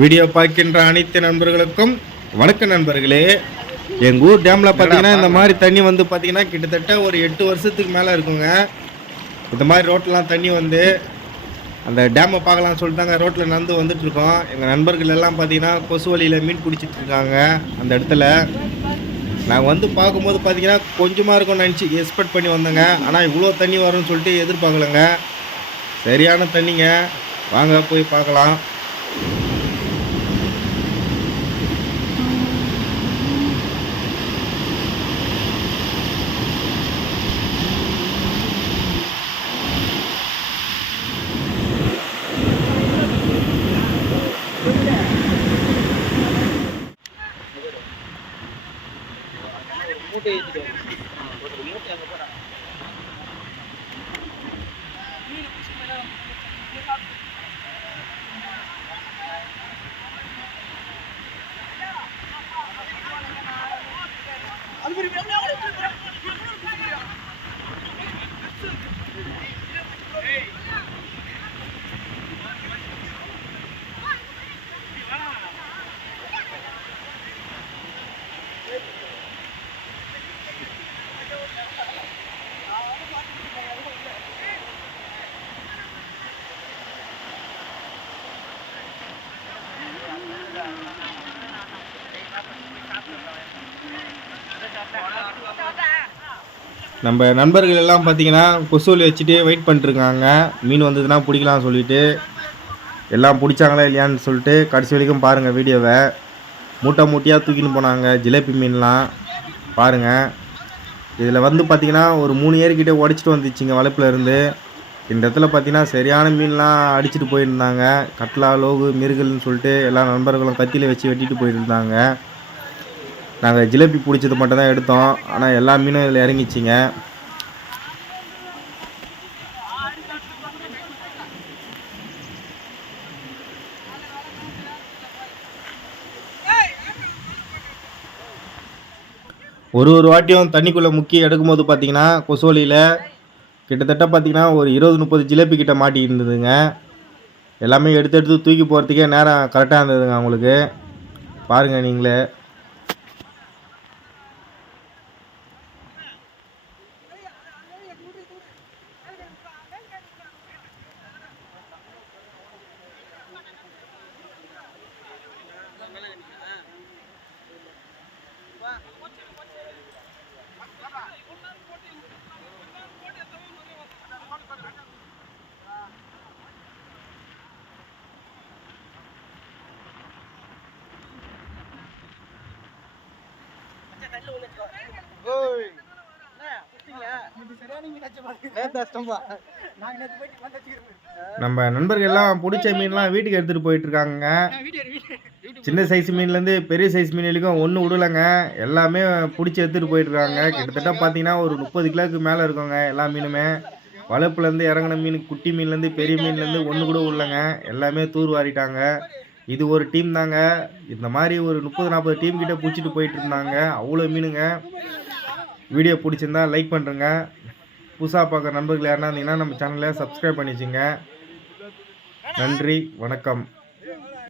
Video பார்க்கின்ற அனைத்து நண்பர்களுக்கும் வணக்கம் நண்பர்களே. எங்கள் ஊர் டேமில் பார்த்தீங்கன்னா இந்த மாதிரி தண்ணி வந்து பார்த்தீங்கன்னா கிட்டத்தட்ட ஒரு 8 வருஷத்துக்கு மேலே இருக்குங்க. இந்த மாதிரி ரோட்லாம் தண்ணி வந்து அந்த டேமை பார்க்கலாம்னு சொல்லிட்டு தாங்க ரோட்டில் நடந்து வந்துட்டுருக்கோம். எங்கள் நண்பர்கள் எல்லாம் பார்த்தீங்கன்னா கொசு வலையில் மீன் பிடிச்சிட்டு இருக்காங்க அந்த இடத்துல. நாங்கள் வந்து பார்க்கும்போது பார்த்தீங்கன்னா கொஞ்சமாக இருக்கும்னு நினச்சி எக்ஸ்பெக்ட் பண்ணி வந்தேங்க. ஆனால் இவ்வளோ தண்ணி வரும்னு சொல்லிட்டு எதிர்பார்க்கலைங்க. சரியான தண்ணிங்க. வாங்க போய் பார்க்கலாம். மூட்டை ஏற்றிட்டு ஒரு மூட்டை அங்கே போகிறாங்க. நம்ம நண்பர்கள் எல்லாம் பார்த்தீங்கன்னா கொசுவலி வச்சுட்டு வெயிட் பண்ணிட்டுருக்காங்க. மீன் வந்ததுன்னா பிடிக்கலாம்னு சொல்லிட்டு எல்லாம் பிடிச்சாங்களா இல்லையான்னு சொல்லிட்டு கடைசி வரைக்கும் பாருங்கள் வீடியோவை. மூட்டை மூட்டையாக தூக்கின்னு போனாங்க ஜிலேபி மீன்லாம் பாருங்கள். இதில் வந்து பார்த்திங்கன்னா ஒரு 3 ஏரிக்கிட்டே உடச்சிட்டு வந்துச்சுங்க வளப்பில் இருந்து. இந்த இடத்துல பார்த்திங்கன்னா சரியான மீன்லாம் அடிச்சுட்டு போயிருந்தாங்க. கட்லா, லோகு, மிருகல்னு சொல்லிட்டு எல்லா நண்பர்களும் கத்தியில் வச்சு வெட்டிட்டு போயிருந்தாங்க. நாங்கள் ஜிலேபி பிடிச்சது மட்டும் தான் எடுத்தோம். ஆனால் எல்லா மீனும் இதில் இறங்கிச்சிங்க. ஒரு வாட்டியும் தண்ணிக்குள்ளே முக்கி எடுக்கும்போது பார்த்தீங்கன்னா கொசுவலியில் கிட்டத்தட்ட பார்த்தீங்கன்னா ஒரு 20-30 ஜிலேபி கிட்ட மாட்டி இருந்ததுங்க. எல்லாமே எடுத்து தூக்கி போகிறதுக்கே நேரம் கரெக்டாக இருந்ததுங்க அவங்களுக்கு. பாருங்கள் நீங்களே. நம்ம நண்பர்கள் எல்லாம் பிடிச்ச மீன்லாம் வீட்டுக்கு எடுத்துகிட்டு போயிட்டு இருக்காங்க. சின்ன சைஸ் மீன்லேருந்து பெரிய சைஸ் மீன் வரைக்கும் ஒன்றும் விடலைங்க. எல்லாமே பிடிச்சி எடுத்துகிட்டு போயிட்டு இருக்காங்க. கிட்டத்தட்ட பார்த்தீங்கன்னா ஒரு 30 கிலோவுக்கு மேலே இருக்குங்க எல்லா மீனுமே. வளப்புலேருந்து இறங்கின மீன், குட்டி மீன்லேருந்து பெரிய மீன்லேருந்து ஒன்று கூட விடலைங்க. எல்லாமே தூர் வாரிட்டாங்க. இது ஒரு டீம் தாங்க. இந்த மாதிரி ஒரு 30-40 டீம் கிட்ட பிடிச்சிட்டு போயிட்டு இருந்தாங்க. அவ்வளோ மீனுங்க. வீடியோ பிடிச்சிருந்தா லைக் பண்ணுறேங்க. புதுசாக பார்க்குற நண்பர்கள் யாருன்னா இருந்தீங்கன்னா நம்ம சேனலை சப்ஸ்கிரைப் பண்ணி வச்சுங்க. நன்றி, வணக்கம்.